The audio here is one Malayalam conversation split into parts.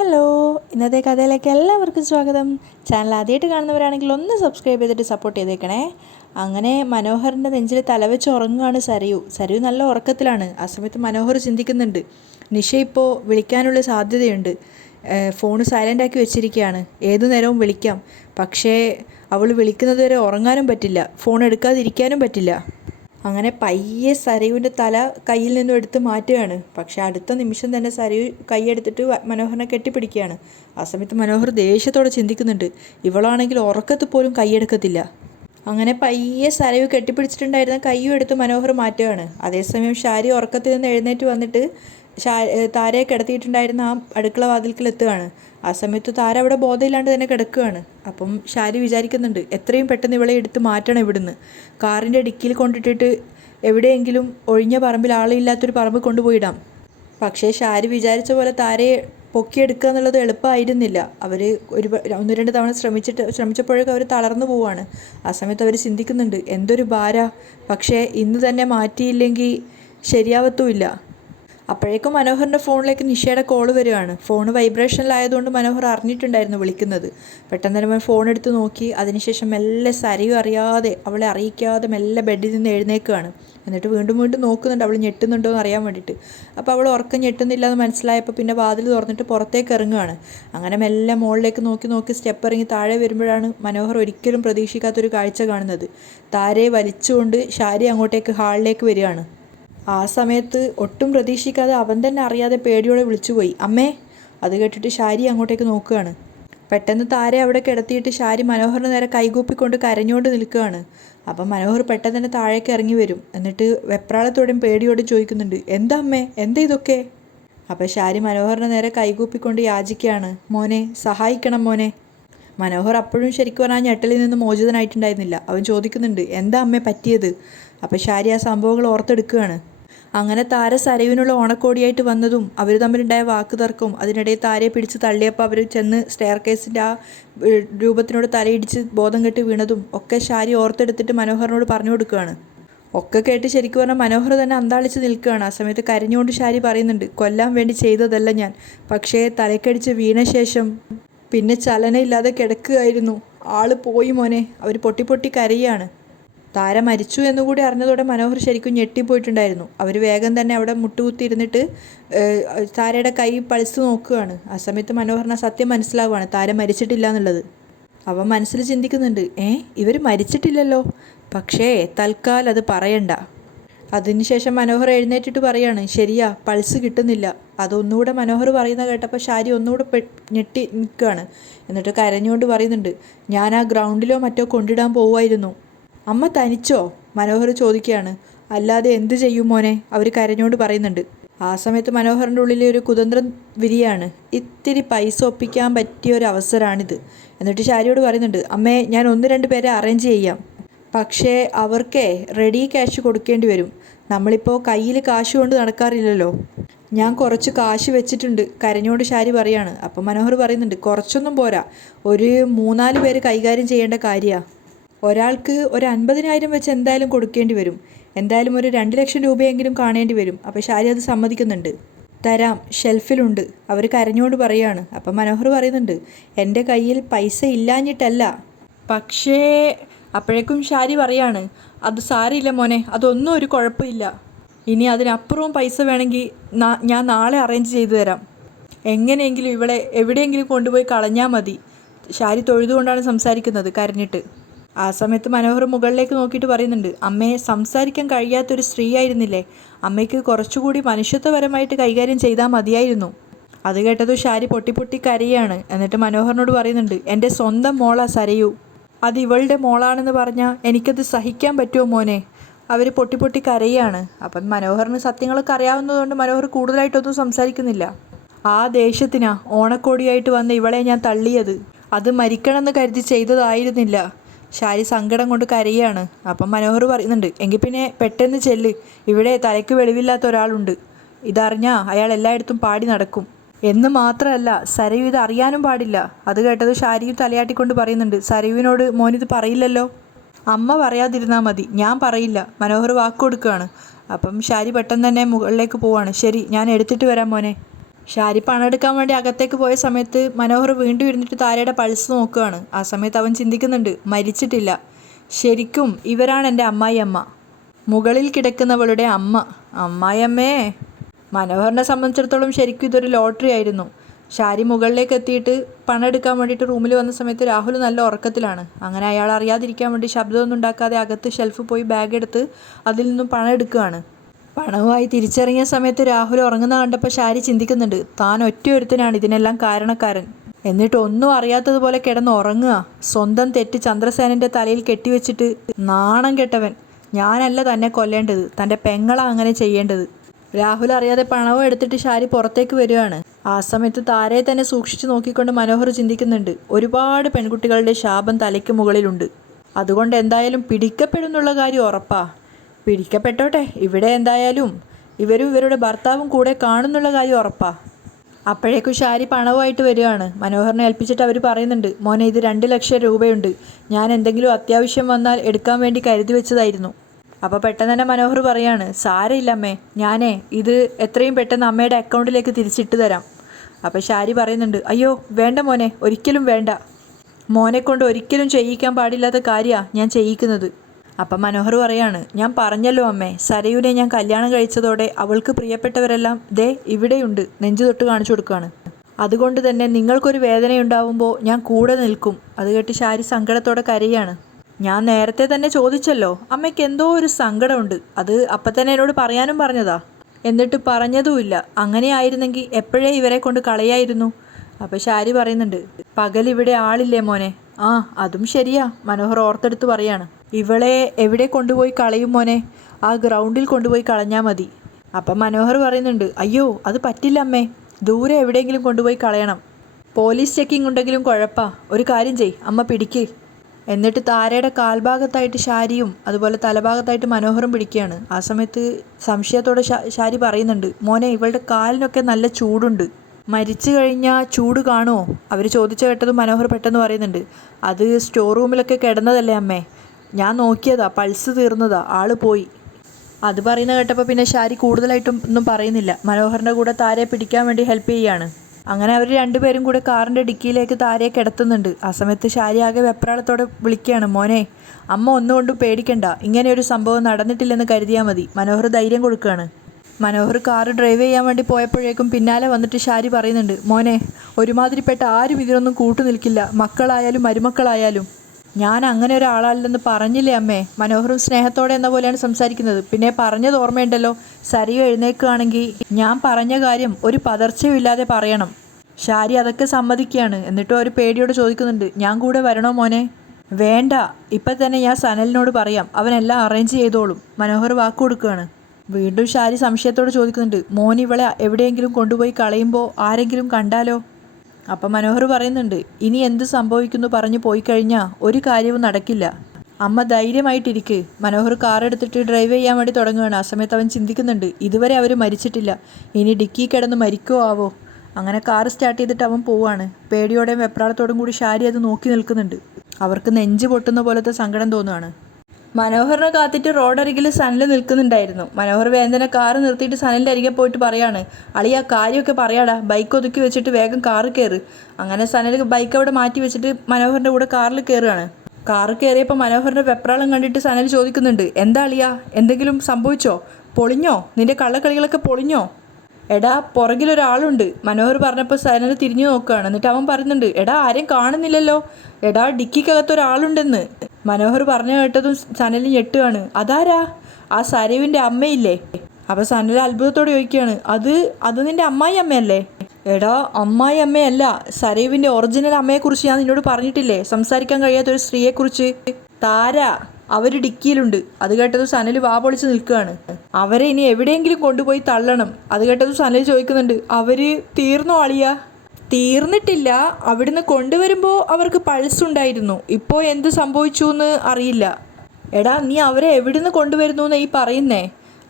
ഹലോ, ഇന്നത്തെ കഥയിലേക്ക് എല്ലാവർക്കും സ്വാഗതം. ചാനൽ ആദ്യമായിട്ട് കാണുന്നവരാണെങ്കിൽ ഒന്ന് സബ്സ്ക്രൈബ് ചെയ്തിട്ട് സപ്പോർട്ട് ചെയ്തേക്കണേ. അങ്ങനെ മനോഹറിൻ്റെ നെഞ്ചിൽ തലവെച്ച് ഉറങ്ങുകയാണ് സരയു നല്ല ഉറക്കത്തിലാണ്. ആ സമയത്ത് മനോഹർ ചിന്തിക്കുന്നുണ്ട്, നിഷ ഇപ്പോൾ വിളിക്കാനുള്ള സാധ്യതയുണ്ട്. ഫോൺ സൈലൻ്റ് ആക്കി വെച്ചിരിക്കുകയാണ്, ഏതു നേരവും വിളിക്കാം. പക്ഷേ അവൾ വിളിക്കുന്നത് വരെ ഉറങ്ങാനും പറ്റില്ല, ഫോൺ എടുക്കാതിരിക്കാനും പറ്റില്ല. അങ്ങനെ പയ്യെ സരയുവിൻ്റെ തല കയ്യിൽ നിന്നും എടുത്ത് മാറ്റുകയാണ്. പക്ഷേ അടുത്ത നിമിഷം തന്നെ സരയു കൈയെടുത്തിട്ട് മനോഹറിനെ കെട്ടിപ്പിടിക്കുകയാണ്. ആ സമയത്ത് മനോഹർ ദേഷ്യത്തോടെ ചിന്തിക്കുന്നുണ്ട്, ഇവളാണെങ്കിൽ ഉറക്കത്തിൽ പോലും കൈയെടുക്കത്തില്ല. അങ്ങനെ പയ്യെ സരയു കെട്ടിപ്പിടിച്ചിട്ടുണ്ടായിരുന്ന കൈയും എടുത്ത് മനോഹർ മാറ്റുകയാണ്. അതേസമയം ഷാരി ഉറക്കത്തിൽ നിന്ന് എഴുന്നേറ്റ് വന്നിട്ട് താരയെ കിടത്തിയിട്ടുണ്ടായിരുന്ന ആ അടുക്കള വാതിൽക്കൽ എത്തുകയാണ്. ആ സമയത്ത് താര അവിടെ ബോധമില്ലാണ്ട് തന്നെ കിടക്കുകയാണ്. അപ്പം ഷാരി വിചാരിക്കുന്നുണ്ട്, എത്രയും പെട്ടെന്ന് ഇവളെ എടുത്ത് മാറ്റണം ഇവിടുന്ന്. കാറിൻ്റെ ഡിക്കിയിൽ കൊണ്ടിട്ടിട്ട് എവിടെയെങ്കിലും ഒഴിഞ്ഞ പറമ്പിൽ ആളില്ലാത്തൊരു പറമ്പ് കൊണ്ടുപോയിടാം. പക്ഷേ ഷാരി വിചാരിച്ച പോലെ താരയെ പൊക്കിയെടുക്കുക എന്നുള്ളത് എളുപ്പമായിരുന്നില്ല. അവർ ഒന്ന് രണ്ട് തവണ ശ്രമിച്ചപ്പോഴേക്കും അവർ തളർന്നു പോവുകയാണ്. ആ സമയത്ത് അവർ ചിന്തിക്കുന്നുണ്ട്, എന്തൊരു ഭാര, പക്ഷേ ഇന്ന് തന്നെ മാറ്റിയില്ലെങ്കിൽ ശരിയാവത്തുമില്ല. അപ്പോഴേക്കും മനോഹറിൻ്റെ ഫോണിലേക്ക് നിഷയുടെ കോൾ വരികയാണ്. ഫോൺ വൈബ്രേഷനിലായതുകൊണ്ട് മനോഹർ അറിഞ്ഞിട്ടുണ്ടായിരുന്നു വിളിക്കുന്നത്. പെട്ടെന്ന് തന്നെ ഫോൺ എടുത്ത് നോക്കി. അതിനുശേഷം മെല്ലെ സരയു അറിയാതെ, അവളെ അറിയിക്കാതെ മെല്ലെ ബെഡിൽ നിന്ന് എഴുന്നേൽക്കുകയാണ്. എന്നിട്ട് വീണ്ടും വീണ്ടും നോക്കുന്നുണ്ട് അവൾ ഞെട്ടുന്നുണ്ടോ എന്ന് അറിയാൻ വേണ്ടിയിട്ട്. അപ്പോൾ അവൾ ഉറക്കം ഞെട്ടുന്നില്ല എന്ന് മനസ്സിലായപ്പോൾ പിന്നെ വാതിൽ തുറന്നിട്ട് പുറത്തേക്ക് ഇറങ്ങുകയാണ്. അങ്ങനെ മെല്ലെ മുകളിലേക്ക് നോക്കി സ്റ്റെപ്പ് ഇറങ്ങി താഴെ വരുമ്പോഴാണ് മനോഹർ ഒരിക്കലും പ്രതീക്ഷിക്കാത്തൊരു കാഴ്ച കാണുന്നത്. താരയെ വലിച്ചുകൊണ്ട് ഷാരി അങ്ങോട്ടേക്ക് ഹാളിലേക്ക് വരികയാണ്. ആ സമയത്ത് ഒട്ടും പ്രതീക്ഷിക്കാതെ അവൻ തന്നെ അറിയാതെ പേടിയോടെ വിളിച്ചുപോയി, അമ്മേ. അത് കേട്ടിട്ട് ഷാരി അങ്ങോട്ടേക്ക് നോക്കുകയാണ്. പെട്ടെന്ന് താരെ അവിടെ കിടത്തിയിട്ട് ഷാരി മനോഹറിന് നേരെ കൈകൂപ്പിക്കൊണ്ട് കരഞ്ഞുകൊണ്ട് നിൽക്കുകയാണ്. അപ്പം മനോഹർ പെട്ടെന്ന് തന്നെ താഴേക്ക് ഇറങ്ങി വരും. എന്നിട്ട് വെപ്രാളത്തോടെയും പേടിയോടും ചോദിക്കുന്നുണ്ട്, എന്താ അമ്മേ, എന്താ ഇതൊക്കെ? അപ്പം ഷാരി മനോഹറിന് നേരെ കൈകൂപ്പിക്കൊണ്ട് യാചിക്കുകയാണ്, മോനെ സഹായിക്കണം മോനെ. മനോഹർ അപ്പോഴും ശരിക്കും പറഞ്ഞാൽ ഞെട്ടലിൽ നിന്ന് മോചിതനായിട്ടുണ്ടായിരുന്നില്ല. അവൻ ചോദിക്കുന്നുണ്ട്, എന്താ അമ്മേ പറ്റിയത്? അപ്പം ഷാരി ആ സംഭവങ്ങൾ ഓർത്തെടുക്കുകയാണ്. അങ്ങനെ താര സരയുവിനുള്ള ഓണക്കോടിയായിട്ട് വന്നതും അവർ തമ്മിലുണ്ടായ വാക്ക് തർക്കവും അതിനിടയിൽ താരയെ പിടിച്ച് തള്ളിയപ്പോൾ അവർ ചെന്ന് സ്റ്റെയർ കേസിൻ്റെ ആ രൂപത്തിനോട് തലയിടിച്ച് ബോധം കെട്ടി വീണതും ഒക്കെ ഷാരി ഓർത്തെടുത്തിട്ട് മനോഹറിനോട് പറഞ്ഞു കൊടുക്കുകയാണ്. ഒക്കെ കേട്ട് ശരിക്കും പറഞ്ഞാൽ മനോഹർ തന്നെ അന്താളിച്ച് നിൽക്കുകയാണ്. ആ സമയത്ത് കരഞ്ഞുകൊണ്ട് ഷാരി പറയുന്നുണ്ട്, കൊല്ലാൻ വേണ്ടി ചെയ്തതല്ല ഞാൻ, പക്ഷേ തലക്കടിച്ച് വീണ ശേഷം പിന്നെ ചലനമില്ലാതെ കിടക്കുകയായിരുന്നു. ആള് പോയി മോനെ. അവർ പൊട്ടി കരയുകയാണ്. താര മരിച്ചു എന്നുകൂടി അറിഞ്ഞതോടെ മനോഹർ ശരിക്കും ഞെട്ടിപ്പോയിട്ടുണ്ടായിരുന്നു. അവർ വേഗം തന്നെ അവിടെ മുട്ടുകുത്തിയിരുന്നിട്ട് താരയുടെ കൈ പൾസ് നോക്കുകയാണ്. ആ സമയത്ത് മനോഹറിന് സത്യം മനസ്സിലാവുകയാണ്, താര മരിച്ചിട്ടില്ല എന്നുള്ളത്. അവൻ മനസ്സിൽ ചിന്തിക്കുന്നുണ്ട്, ഇവർ മരിച്ചിട്ടില്ലല്ലോ, പക്ഷേ തൽക്കാലം അത് പറയണ്ട. അതിനുശേഷം മനോഹർ എഴുന്നേറ്റിട്ട് പറയാണ്, ശരിയാ, പൾസ് കിട്ടുന്നില്ല. അതൊന്നുകൂടെ മനോഹർ പറയുന്ന കേട്ടപ്പോൾ ഷാരി ഒന്നുകൂടെ ഞെട്ടി നിൽക്കുകയാണ്. എന്നിട്ട് കരഞ്ഞുകൊണ്ട് പറയുന്നുണ്ട്, ഞാൻ ആ ഗ്രൗണ്ടിലോ മറ്റോ കൊണ്ടിടാൻ പോവുമായിരുന്നു. അമ്മ തനിച്ചോ? മനോഹർ ചോദിക്കുകയാണ്. അല്ലാതെ എന്ത് ചെയ്യും മോനെ, അവർ കരഞ്ഞുകൊണ്ട് പറയുന്നുണ്ട്. ആ സമയത്ത് മനോഹറിൻ്റെ ഉള്ളിൽ ഒരു കുതന്ത്രം വിരിയാണ്. ഇത്തിരി പൈസ ഒപ്പിക്കാൻ പറ്റിയ ഒരു അവസരമാണിത്. എന്നിട്ട് ഷാരിയോട് പറയുന്നുണ്ട്, അമ്മേ, ഞാൻ 1-2 പേരെ അറേഞ്ച് ചെയ്യാം, പക്ഷേ അവർക്കേ റെഡി ക്യാഷ് കൊടുക്കേണ്ടി വരും. നമ്മളിപ്പോൾ കയ്യിൽ കാശ് കൊണ്ട് നടക്കാറില്ലല്ലോ. ഞാൻ കുറച്ച് കാശ് വെച്ചിട്ടുണ്ട്. കരഞ്ഞോണ്ട് ഷാരി പറയാണ്. അപ്പം മനോഹർ പറയുന്നുണ്ട്, കുറച്ചൊന്നും പോരാ, ഒരു 3-4 പേര് കൈകാര്യം ചെയ്യേണ്ട കാര്യമാണ്. ഒരാൾക്ക് ഒരു 50,000 വെച്ച് എന്തായാലും കൊടുക്കേണ്ടി വരും. എന്തായാലും ഒരു 2 ലക്ഷം രൂപയെങ്കിലും കാണേണ്ടി വരും. അപ്പോൾ ഷാരി അത് സമ്മതിക്കുന്നുണ്ട്. തരാം, ഷെൽഫിലുണ്ട്. അവർ കരഞ്ഞുകൊണ്ട് പറയുകയാണ്. അപ്പം മനോഹർ പറയുന്നുണ്ട്, എൻ്റെ കയ്യിൽ പൈസ ഇല്ലാഞ്ഞിട്ടല്ല, പക്ഷേ. അപ്പോഴേക്കും ഷാരി പറയാണ്, അത് സാരമില്ല മോനെ, അതൊന്നും ഒരു കുഴപ്പമില്ല. ഇനി അതിനപ്പുറവും പൈസ വേണമെങ്കിൽ ഞാൻ നാളെ അറേഞ്ച് ചെയ്തു തരാം. എങ്ങനെയെങ്കിലും ഇവളെ എവിടെയെങ്കിലും കൊണ്ടുപോയി കളഞ്ഞാൽ മതി. ഷാരി തൊഴുതുകൊണ്ടാണ് സംസാരിക്കുന്നത്, കരഞ്ഞിട്ട്. ആ സമയത്ത് മനോഹർ മുകളിലേക്ക് നോക്കിയിട്ട് പറയുന്നുണ്ട്, അമ്മയെ സംസാരിക്കാൻ കഴിയാത്തൊരു സ്ത്രീ ആയിരുന്നില്ലേ, അമ്മയ്ക്ക് കുറച്ചുകൂടി മനുഷ്യത്വപരമായിട്ട് കൈകാര്യം ചെയ്താൽ മതിയായിരുന്നു. അത് കേട്ടത് ഷാരി പൊട്ടി കരയാണ്. എന്നിട്ട് മനോഹറിനോട് പറയുന്നുണ്ട്, എൻ്റെ സ്വന്തം മോളാ സരയു, അത് ഇവളുടെ മോളാണെന്ന് പറഞ്ഞാൽ എനിക്കത് സഹിക്കാൻ പറ്റുമോ മോനെ? അവർ പൊട്ടി കരയാണ്. അപ്പം മനോഹറിന് സത്യങ്ങളൊക്കെ അറിയാവുന്നതുകൊണ്ട് മനോഹർ കൂടുതലായിട്ടൊന്നും സംസാരിക്കുന്നില്ല. ആ ദേഷ്യത്തിനാ ഓണക്കോടിയായിട്ട് വന്ന ഇവളെ ഞാൻ തള്ളിയത്. അത് മരിക്കണമെന്ന് കരുതി ചെയ്തതായിരുന്നില്ല. ഷാരി സങ്കടം കൊണ്ട് കരയാണ്. അപ്പം മനോഹർ പറയുന്നുണ്ട്, എങ്കിൽ പിന്നെ പെട്ടെന്ന് ചെല്ല്, ഇവിടെ തലയ്ക്ക് വെളിവില്ലാത്ത ഒരാളുണ്ട്, ഇതറിഞ്ഞാൽ അയാൾ എല്ലായിടത്തും പാടി നടക്കും. എന്ന് മാത്രമല്ല, സരയു ഇത് അറിയാനും പാടില്ല. അത് കേട്ടത് ഷാരിയും തലയാട്ടിക്കൊണ്ട് പറയുന്നുണ്ട്, സരയുവിനോട് മോനിത് പറയില്ലല്ലോ. അമ്മ പറയാതിരുന്നാൽ മതി, ഞാൻ പറയില്ല. മനോഹർ വാക്ക് കൊടുക്കുകയാണ്. അപ്പം ഷാരി പെട്ടെന്ന് തന്നെ മുകളിലേക്ക് പോവാണ്. ശരി, ഞാൻ എടുത്തിട്ട് വരാം മോനെ. ഷാരി പണം എടുക്കാൻ വേണ്ടി അകത്തേക്ക് പോയ സമയത്ത് മനോഹർ വീണ്ടും ഇരുന്നിട്ട് താരയുടെ പൾസ് നോക്കുകയാണ്. ആ സമയത്ത് അവൻ ചിന്തിക്കുന്നുണ്ട്, മരിച്ചിട്ടില്ല, ശരിക്കും ഇവരാണ് എൻ്റെ അമ്മായിയമ്മ, മുകളിൽ കിടക്കുന്നവളുടെ അമ്മ. അമ്മായിയമ്മേ. മനോഹറിനെ സംബന്ധിച്ചിടത്തോളം ശരിക്കും ഇതൊരു ലോട്ടറി ആയിരുന്നു. ഷാരി മുകളിലേക്ക് എത്തിയിട്ട് പണം എടുക്കാൻ വേണ്ടിയിട്ട് റൂമിൽ വന്ന സമയത്ത് രാഹുൽ നല്ല ഉറക്കത്തിലാണ്. അങ്ങനെ അയാൾ അറിയാതിരിക്കാൻ വേണ്ടി ശബ്ദമൊന്നും ഉണ്ടാക്കാതെ അകത്ത് ഷെൽഫ് പോയി ബാഗ് എടുത്ത് അതിൽ നിന്നും പണം എടുക്കുകയാണ്. പണവുമായി തിരിച്ചിറങ്ങിയ സമയത്ത് രാഹുൽ ഉറങ്ങുന്ന കണ്ടപ്പോൾ ഷാരി ചിന്തിക്കുന്നുണ്ട്, താൻ ഒറ്റയൊരുത്തനാണ് ഇതിനെല്ലാം കാരണക്കാരൻ. എന്നിട്ട് ഒന്നും അറിയാത്തതുപോലെ കിടന്ന് ഉറങ്ങുക. സ്വന്തം തെറ്റ് ചന്ദ്രസേനൻ്റെ തലയിൽ കെട്ടിവെച്ചിട്ട് നാണം കെട്ടവൻ. ഞാനല്ല തന്നെ കൊല്ലേണ്ടത്, തൻ്റെ പെങ്ങളാ അങ്ങനെ ചെയ്യേണ്ടത്. രാഹുൽ അറിയാതെ പണവും എടുത്തിട്ട് ഷാരി പുറത്തേക്ക് വരികയാണ്. ആ സമയത്ത് താരയെ തന്നെ സൂക്ഷിച്ചു നോക്കിക്കൊണ്ട് മനോഹർ ചിന്തിക്കുന്നുണ്ട്, ഒരുപാട് പെൺകുട്ടികളുടെ ശാപം തലയ്ക്ക് മുകളിലുണ്ട്. അതുകൊണ്ട് എന്തായാലും പിടിക്കപ്പെടുന്നുള്ള കാര്യം ഉറപ്പാ. പിടിക്കപ്പെട്ടോട്ടെ, ഇവിടെ എന്തായാലും ഇവരും ഇവരുടെ ഭർത്താവും കൂടെ കാണുന്നുള്ള കാര്യം ഉറപ്പാ. അപ്പോഴേക്കും ഷാരി പണവുമായിട്ട് വരികയാണ്. മനോഹറിനെ ഏൽപ്പിച്ചിട്ട് അവർ പറയുന്നുണ്ട്, മോനെ ഇത് 2 ലക്ഷം രൂപയുണ്ട്, ഞാൻ എന്തെങ്കിലും അത്യാവശ്യം വന്നാൽ എടുക്കാൻ വേണ്ടി കരുതി വെച്ചതായിരുന്നു. അപ്പോൾ പെട്ടെന്ന് തന്നെ മനോഹർ പറയാണ്, സാരമില്ല അമ്മേ, ഞാനേ ഇത് എത്രയും പെട്ടെന്ന് അമ്മയുടെ അക്കൗണ്ടിലേക്ക് തിരിച്ചിട്ട് തരാം. അപ്പോൾ ഷാരി പറയുന്നുണ്ട്, അയ്യോ വേണ്ട മോനെ, ഒരിക്കലും വേണ്ട, മോനെ കൊണ്ട് ഒരിക്കലും ചെയ്യിക്കാൻ പാടില്ലാത്ത കാര്യമാണ് ഞാൻ ചെയ്യിക്കുന്നത്. അപ്പം മനോഹർ പറയാണ്, ഞാൻ പറഞ്ഞല്ലോ അമ്മേ, സരയുനെ ഞാൻ കല്യാണം കഴിച്ചതോടെ അവൾക്ക് പ്രിയപ്പെട്ടവരെല്ലാം ദേ ഇവിടെയുണ്ട്, നെഞ്ചു തൊട്ട് കാണിച്ചു കൊടുക്കുകയാണ്. അതുകൊണ്ട് തന്നെ നിങ്ങൾക്കൊരു വേദനയുണ്ടാവുമ്പോൾ ഞാൻ കൂടെ നിൽക്കും. അത് കേട്ട് ഷാരി സങ്കടത്തോടെ കരയാണ്. ഞാൻ നേരത്തെ തന്നെ ചോദിച്ചല്ലോ, അമ്മയ്ക്ക് എന്തോ ഒരു സങ്കടമുണ്ട്, അത് അപ്പം തന്നെ എന്നോട് പറയാനും പറഞ്ഞതാ, എന്നിട്ട് പറഞ്ഞതുമില്ല. അങ്ങനെയായിരുന്നെങ്കിൽ എപ്പോഴേ ഇവരെ കൊണ്ട് കളയായിരുന്നു. അപ്പോൾ ഷാരി പറയുന്നുണ്ട്, പകലിവിടെ ആളില്ലേ മോനെ? ആ അതും ശരിയാ, മനോഹർ ഓർത്തെടുത്ത് പറയാണ്. ഇവളെ എവിടെ കൊണ്ടുപോയി കളയും മോനെ? ആ ഗ്രൗണ്ടിൽ കൊണ്ടുപോയി കളഞ്ഞാൽ മതി. അപ്പം മനോഹർ പറയുന്നുണ്ട്, അയ്യോ അത് പറ്റില്ല അമ്മേ, ദൂരെ എവിടെയെങ്കിലും കൊണ്ടുപോയി കളയണം. പോലീസ് ചെക്കിംഗ് ഉണ്ടെങ്കിലും കുഴപ്പാ. ഒരു കാര്യം ചെയ്, അമ്മ പിടിക്ക്. എന്നിട്ട് താരയുടെ കാൽഭാഗത്തായിട്ട് ഷാരിയും അതുപോലെ തലഭാഗത്തായിട്ട് മനോഹറും പിടിക്കുകയാണ്. ആ സമയത്ത് സംശയത്തോടെ ഷാരി പറയുന്നുണ്ട്, മോനെ ഇവളുടെ കാലിനൊക്കെ നല്ല ചൂടുണ്ട്, മരിച്ചു കഴിഞ്ഞാൽ ചൂട് കാണുമോ? അവർ ചോദിച്ചു കേട്ടത് മനോഹർ പെട്ടെന്ന് പറയുന്നുണ്ട്, അത് സ്റ്റോർ റൂമിലൊക്കെ കിടന്നതല്ലേ അമ്മേ, ഞാൻ നോക്കിയതാ, പൾസ് തീർന്നതാ, ആള് പോയി. അത് പറയുന്ന കേട്ടപ്പോൾ പിന്നെ ഷാരി കൂടുതലായിട്ടും ഒന്നും പറയുന്നില്ല. മനോഹറിൻ്റെ കൂടെ താരയെ പിടിക്കാൻ വേണ്ടി ഹെൽപ്പ് ചെയ്യുകയാണ്. അങ്ങനെ അവർ രണ്ടുപേരും കൂടെ കാറിൻ്റെ ഡിക്കിയിലേക്ക് താരയെ കിടത്തുന്നുണ്ട്. ആ സമയത്ത് ഷാരി ആകെ വെപ്രാളത്തോടെ വിളിക്കുകയാണ്, മോനെ അമ്മ ഒന്നുകൊണ്ടും പേടിക്കണ്ട, ഇങ്ങനെയൊരു സംഭവം നടന്നിട്ടില്ലെന്ന് കരുതിയാൽ മതി. മനോഹർ ധൈര്യം കൊടുക്കുകയാണ്. മനോഹർ കാറ് ഡ്രൈവ് ചെയ്യാൻ വേണ്ടി പോയപ്പോഴേക്കും പിന്നാലെ വന്നിട്ട് ഷാരി പറയുന്നുണ്ട്, മോനെ ഒരുമാതിരിപ്പെട്ട ആരും ഇതിനൊന്നും കൂട്ടു നിൽക്കില്ല, മക്കളായാലും മരുമക്കളായാലും. ഞാൻ അങ്ങനെ ഒരാളല്ലെന്ന് പറഞ്ഞില്ലേ അമ്മേ? മനോഹറും സ്നേഹത്തോടെ എന്ന പോലെയാണ് സംസാരിക്കുന്നത്. പിന്നെ പറഞ്ഞത് ഓർമ്മയുണ്ടല്ലോ, സരിയോ എഴുന്നേൽക്കുകയാണെങ്കിൽ ഞാൻ പറഞ്ഞ കാര്യം ഒരു പതർച്ചയും ഇല്ലാതെ പറയണം. ഷാരി അതൊക്കെ സമ്മതിക്കുകയാണ്. എന്നിട്ടും ഒരു പേടിയോട് ചോദിക്കുന്നുണ്ട്, ഞാൻ കൂടെ വരണോ മോനെ? വേണ്ട, ഇപ്പം തന്നെ ഞാൻ സനലിനോട് പറയാം, അവനെല്ലാം അറേഞ്ച് ചെയ്തോളും. മനോഹർ വാക്ക് കൊടുക്കുകയാണ്. വീണ്ടും ഷാരി സംശയത്തോട് ചോദിക്കുന്നുണ്ട്, മോൻ ഇവളെ എവിടെയെങ്കിലും കൊണ്ടുപോയി കളയുമ്പോൾ ആരെങ്കിലും കണ്ടാലോ? അപ്പം മനോഹർ പറയുന്നുണ്ട്, ഇനി എന്ത് സംഭവിക്കുന്നു പറഞ്ഞു പോയി കഴിഞ്ഞാൽ ഒരു കാര്യവും നടക്കില്ല, അമ്മ ധൈര്യമായിട്ടിരിക്ക്. മനോഹർ കാർ എടുത്തിട്ട് ഡ്രൈവ് ചെയ്യാൻ വേണ്ടി തുടങ്ങുകയാണ്. ആ സമയത്ത് അവൻ ചിന്തിക്കുന്നുണ്ട്, ഇതുവരെ അവർ മരിച്ചിട്ടില്ല, ഇനി ഡിക്കി കിടന്ന് മരിക്കോ ആവോ. അങ്ങനെ കാർ സ്റ്റാർട്ട് ചെയ്തിട്ട് അവൻ പോവാണ്. പേടിയോടെയും വെപ്രാളത്തോടും കൂടി ഷാരി അത് നോക്കി നിൽക്കുന്നുണ്ട്. അവർക്ക് നെഞ്ച് പൊട്ടുന്ന പോലത്തെ സങ്കടം തോന്നുകയാണ്. മനോഹറിനെ കാത്തിട്ട് റോഡരികിൽ സനൽ നിൽക്കുന്നുണ്ടായിരുന്നു. മനോഹർ വേദന കാറ് നിർത്തിയിട്ട് സനലിൻ്റെ അരികെ പോയിട്ട് പറയാണ്, അളിയാ കാര്യമൊക്കെ പറയാടാ, ബൈക്ക് ഒതുക്കി വെച്ചിട്ട് വേഗം കാറ് കയറ്. അങ്ങനെ സനൽ ബൈക്ക് അവിടെ മാറ്റി വെച്ചിട്ട് മനോഹറിൻ്റെ കൂടെ കാറിൽ കയറുകയാണ്. കാറ് കയറിയപ്പോൾ മനോഹറിൻ്റെ വെപ്രാളം കണ്ടിട്ട് സനൽ ചോദിക്കുന്നുണ്ട്, എന്താ അളിയാ, എന്തെങ്കിലും സംഭവിച്ചോ? പൊളിഞ്ഞോ? നിന്റെ കള്ളക്കളികളൊക്കെ പൊളിഞ്ഞോ? എടാ പുറകിലൊരാളുണ്ട്. മനോഹർ പറഞ്ഞപ്പോൾ സനൽ തിരിഞ്ഞു നോക്കുകയാണ്. എന്നിട്ട് അവൻ പറയുന്നുണ്ട്, എടാ ആരെയും കാണുന്നില്ലല്ലോ, എടാ ഡിക്കിക്കകത്തൊരാളുണ്ടെന്ന്. മനോഹർ പറഞ്ഞു കേട്ടതും സനൽ ഞെട്ടുകയാണ്. അതാരാ? ആ സരയുവിൻ്റെ അമ്മയില്ലേ? അപ്പോൾ സനൽ അത്ഭുതത്തോടെ ചോദിക്കുകയാണ്, അത് നിൻ്റെ അമ്മായി അമ്മയല്ലേ? എടാ അമ്മായി അമ്മയല്ല, സരയുവിൻ്റെ ഒറിജിനൽ അമ്മയെക്കുറിച്ച് ഞാൻ നിന്നോട് പറഞ്ഞിട്ടില്ലേ, സംസാരിക്കാൻ കഴിയാത്തൊരു സ്ത്രീയെക്കുറിച്ച്. താര, അവർ ഡിക്കിയിലുണ്ട്. അത് കേട്ടതും സനൽ വാ പൊളിച്ച് നിൽക്കുകയാണ്. അവരെ ഇനി എവിടെയെങ്കിലും കൊണ്ടുപോയി തള്ളണം. അത് കേട്ടതും സനൽ ചോദിക്കുന്നുണ്ട്, അവർ തീർന്നോ അളിയാ? തീർന്നിട്ടില്ല, അവിടുന്ന് കൊണ്ടുവരുമ്പോൾ അവർക്ക് പൾസ് ഉണ്ടായിരുന്നു, ഇപ്പോൾ എന്ത് സംഭവിച്ചു എന്ന് അറിയില്ല. എടാ നീ അവരെ എവിടുന്ന് കൊണ്ടുവരുന്നു എന്ന് ഈ പറയുന്നേ?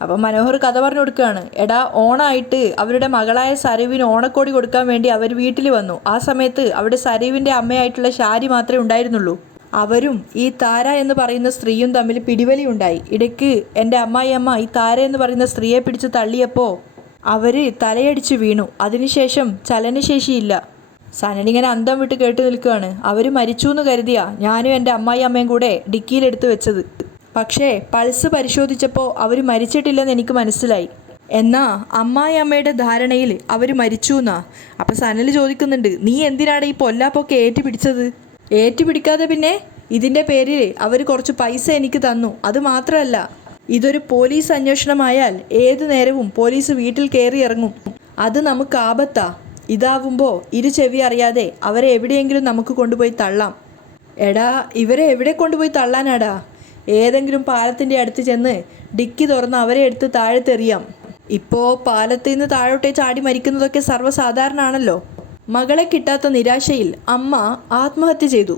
അപ്പം മനോഹർ കഥ പറഞ്ഞു കൊടുക്കുകയാണ്. എടാ ഓണായിട്ട് അവരുടെ മകളായ സരയുവിന് ഓണക്കോടി കൊടുക്കാൻ വേണ്ടി അവർ വീട്ടിൽ വന്നു. ആ സമയത്ത് അവിടെ സരയുവിൻ്റെ അമ്മയായിട്ടുള്ള ഷാരി മാത്രമേ ഉണ്ടായിരുന്നുള്ളൂ. അവരും ഈ താര എന്ന് പറയുന്ന സ്ത്രീയും തമ്മിൽ പിടിവലി ഉണ്ടായി. ഇടയ്ക്ക് എൻ്റെ അമ്മായിയമ്മ ഈ താര എന്ന് പറയുന്ന സ്ത്രീയെ പിടിച്ച് തള്ളിയപ്പോൾ അവർ തലയടിച്ച് വീണു. അതിനുശേഷം ചലനശേഷിയില്ല. സനലിങ്ങനെ അന്തം വിട്ട് കേട്ട് നിൽക്കുകയാണ്. അവർ മരിച്ചു എന്ന് കരുതിയാ ഞാനും എൻ്റെ അമ്മായി അമ്മയും കൂടെ ഡിക്കിയിലെടുത്ത് വെച്ചത്. പക്ഷേ പൾസ് പരിശോധിച്ചപ്പോൾ അവർ മരിച്ചിട്ടില്ലെന്ന് എനിക്ക് മനസ്സിലായി. എന്നാ അമ്മായി അമ്മയുടെ ധാരണയിൽ അവർ മരിച്ചു എന്നാ. അപ്പം സനൽ ചോദിക്കുന്നുണ്ട്, നീ എന്തിനാണ് ഈ പൊല്ലാപ്പൊക്കെ ഏറ്റുപിടിച്ചത്? ഏറ്റുപിടിക്കാതെ പിന്നെ ഇതിൻ്റെ പേരിൽ അവർ കുറച്ച് പൈസ എനിക്ക് തന്നു. അത് മാത്രമല്ല, ഇതൊരു പോലീസ് അന്വേഷണമായാൽ ഏതു നേരവും പോലീസ് വീട്ടിൽ കയറി ഇറങ്ങും. അത് നമുക്ക് ആപത്താ. ഇതാവുമ്പോൾ ഇരു ചെവി അറിയാതെ അവരെ എവിടെയെങ്കിലും നമുക്ക് കൊണ്ടുപോയി തള്ളാം. എടാ, ഇവരെ എവിടെ കൊണ്ടുപോയി തള്ളാനാടാ? ഏതെങ്കിലും പാലത്തിൻ്റെ അടുത്ത് ചെന്ന് ഡിക്കി തുറന്ന് അവരെ എടുത്ത് താഴത്തെറിയാം. ഇപ്പോൾ പാലത്തിൽ നിന്ന് താഴോട്ടേ ചാടി മരിക്കുന്നതൊക്കെ സർവ്വസാധാരണമാണല്ലോ. മകളെ കിട്ടാത്ത നിരാശയിൽ അമ്മ ആത്മഹത്യ ചെയ്തു.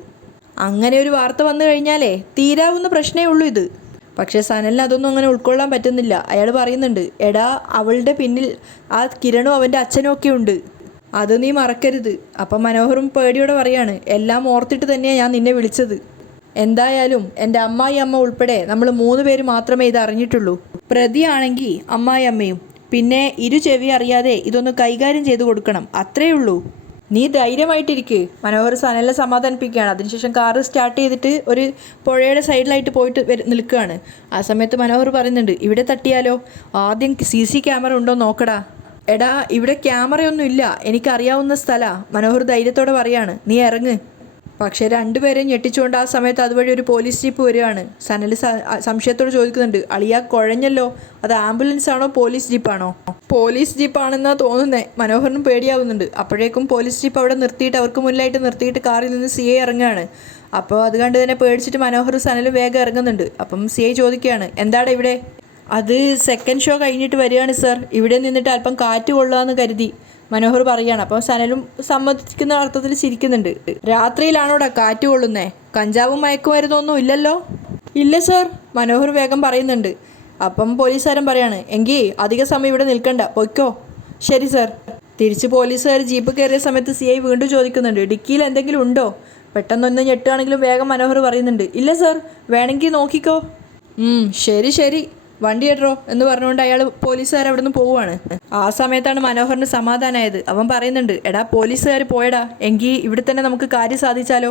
അങ്ങനെ ഒരു വാർത്ത വന്നു കഴിഞ്ഞാലേ തീരാവുന്ന പ്രശ്നമേ ഉള്ളൂ ഇത്. പക്ഷേ സനലിന് അതൊന്നും അങ്ങനെ ഉൾക്കൊള്ളാൻ പറ്റുന്നില്ല. അയാൾ പറയുന്നുണ്ട്, എടാ, അവളുടെ പിന്നിൽ ആ കിരണും അവൻ്റെ അച്ഛനും ഒക്കെ ഉണ്ട്. അത് നീ മറക്കരുത്. അപ്പം മനോഹറും പേടിയോടെ പറയാണ്, എല്ലാം ഓർത്തിട്ട് തന്നെയാണ് ഞാൻ നിന്നെ വിളിച്ചത്. എന്തായാലും എൻ്റെ അമ്മായി അമ്മ ഉൾപ്പെടെ നമ്മൾ 3 പേര് മാത്രമേ ഇത് അറിഞ്ഞിട്ടുള്ളൂ. പ്രതിയാണെങ്കിൽ അമ്മായി അമ്മയും. പിന്നെ ഇരു ചെവി അറിയാതെ ഇതൊന്ന് കൈകാര്യം ചെയ്ത് കൊടുക്കണം. അത്രേ ഉള്ളൂ. നീ ധൈര്യമായിട്ടിരിക്ക്. മനോഹർ സനലിനെ സമാധാനിപ്പിക്കുകയാണ്. അതിനുശേഷം കാറ് സ്റ്റാർട്ട് ചെയ്തിട്ട് ഒരു പുഴയുടെ സൈഡിലായിട്ട് പോയിട്ട് നിൽക്കുകയാണ്. ആ സമയത്ത് മനോഹർ പറയുന്നുണ്ട്, ഇവിടെ തട്ടിയാലോ? ആദ്യം CC ക്യാമറ ഉണ്ടോ നോക്കടാ. എടാ, ഇവിടെ ക്യാമറയൊന്നും ഇല്ല, എനിക്കറിയാവുന്ന സ്ഥലമാണ്. മനോഹർ ധൈര്യത്തോടെ പറയാണ്, നീ ഇറങ്ങ്. പക്ഷേ 2 പേരെയും ഞെട്ടിച്ചുകൊണ്ട് ആ സമയത്ത് അതുവഴി ഒരു പോലീസ് ജീപ്പ് വരികയാണ്. സനൽ സംശയത്തോട് ചോദിക്കുന്നുണ്ട്, അളിയാ കുഴഞ്ഞല്ലോ, അത് ആംബുലൻസ് ആണോ പോലീസ് ജീപ്പാണോ? പോലീസ് ജീപ്പാണെന്നാണ് തോന്നുന്നത്. മനോഹറിനും പേടിയാവുന്നുണ്ട്. അപ്പോഴേക്കും പോലീസ് ജീപ്പ് അവിടെ നിർത്തിയിട്ട് അവർക്ക് മുന്നിലായിട്ട് നിർത്തിയിട്ട് കാറിൽ നിന്ന് CI ഇറങ്ങുകയാണ്. അപ്പോൾ അത് കണ്ട് തന്നെ പേടിച്ചിട്ട് മനോഹർ സനലും വേഗം ഇറങ്ങുന്നുണ്ട്. അപ്പം CI ചോദിക്കുകയാണ്, എന്താണ് ഇവിടെ? അത് സെക്കൻഡ് ഷോ കഴിഞ്ഞിട്ട് വരികയാണ് സർ, ഇവിടെ നിന്നിട്ട് അല്പം കാറ്റ് കൊള്ളുകയെന്ന് കരുതി, മനോഹർ പറയുകയാണ്. അപ്പോൾ സനലും സമ്മതിക്കുന്ന അർത്ഥത്തിൽ ചിരിക്കുന്നുണ്ട്. രാത്രിയിലാണോടാ കാറ്റ് കൊള്ളുന്നേ? കഞ്ചാവും മയക്കുമരുന്നൊന്നും ഇല്ലല്ലോ? ഇല്ല സർ, മനോഹർ വേഗം പറയുന്നുണ്ട്. അപ്പം പോലീസുകാരൻ പറയാണ്, എങ്കിൽ അധിക സമയം ഇവിടെ നിൽക്കണ്ട, പൊയ്ക്കോ. ശരി സർ. തിരിച്ച് പോലീസുകാർ ജീപ്പ് കയറിയ സമയത്ത് CI വീണ്ടും ചോദിക്കുന്നുണ്ട്, ഡിക്കിയിൽ എന്തെങ്കിലും ഉണ്ടോ? പെട്ടെന്നൊന്ന് ഞെട്ടുകയാണെങ്കിലും വേഗം മനോഹർ പറയുന്നുണ്ട്, ഇല്ല സർ, വേണമെങ്കിൽ നോക്കിക്കോ. ശരി ശരി, വണ്ടി ഇടറോ എന്ന് പറഞ്ഞുകൊണ്ട് അയാൾ പോലീസുകാർ അവിടെ നിന്ന് പോവുകയാണ്. ആ സമയത്താണ് മനോഹറിന് സമാധാനമായത്. അവൻ പറയുന്നുണ്ട്, എടാ പോലീസുകാർ പോയടാ, എങ്കിൽ ഇവിടെ തന്നെ നമുക്ക് കാര്യം സാധിച്ചാലോ?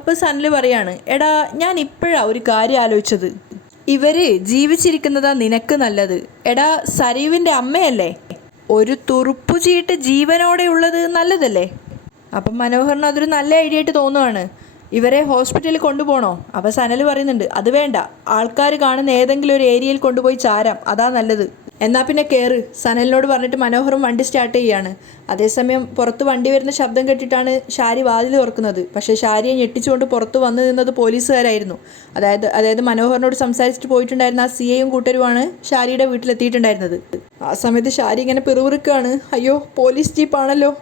അപ്പോൾ സനൽ പറയാണ്, എടാ, ഞാൻ ഇപ്പോഴാണ് ഒരു കാര്യം ആലോചിച്ചത്. ഇവർ ജീവിച്ചിരിക്കുന്നതാ നിനക്ക് നല്ലത്. എടാ, സരീവിൻ്റെ അമ്മയല്ലേ, ഒരു തുറുപ്പു ചീട്ട് ജീവനോടെ ഉള്ളത് നല്ലതല്ലേ? അപ്പം മനോഹറിന് അതൊരു നല്ല ഐഡിയ ആയിട്ട് തോന്നുകയാണ്. ഇവരെ ഹോസ്പിറ്റലിൽ കൊണ്ടുപോകണോ? അപ്പോൾ സനൽ പറയുന്നുണ്ട്, അത് വേണ്ട, ആൾക്കാർ കാണുന്ന ഏതെങ്കിലും ഒരു ഏരിയയിൽ കൊണ്ടുപോയി ചാരാം, അതാ നല്ലത്. എന്നാൽ പിന്നെ കയറ്, സനലിനോട് പറഞ്ഞിട്ട് മനോഹറും വണ്ടി സ്റ്റാർട്ട് ചെയ്യുകയാണ്. അതേസമയം പുറത്ത് വണ്ടി വരുന്ന ശബ്ദം കേട്ടിട്ടാണ് ഷാരി വാതിൽ തുറക്കുന്നത്. പക്ഷേ ഷാരിയെ ഞെട്ടിച്ചുകൊണ്ട് പുറത്ത് വന്നു നിന്നത് പോലീസുകാരായിരുന്നു. അതായത് മനോഹറിനോട് സംസാരിച്ചിട്ട് പോയിട്ടുണ്ടായിരുന്ന ആ CIയും കൂട്ടരുമാണ് ഷാരിയുടെ വീട്ടിലെത്തിയിട്ടുണ്ടായിരുന്നത്. ആ സമയത്ത് ഷാരി ഇങ്ങനെ പിറുപിറുക്കുകയാണ്, അയ്യോ പോലീസ് ജീപ്പാണല്ലോ,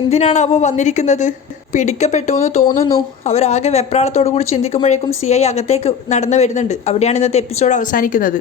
എന്തിനാണാവോ വന്നിരിക്കുന്നത്? പിടിക്കപ്പെട്ടു എന്ന് തോന്നുന്നു. അവരാകെ വെപ്രാളത്തോടു കൂടി ചിന്തിക്കുമ്പോഴേക്കും CI അകത്തേക്ക് നടന്നു വരുന്നുണ്ട്. അവിടെയാണ് ഇന്നത്തെ എപ്പിസോഡ് അവസാനിക്കുന്നത്.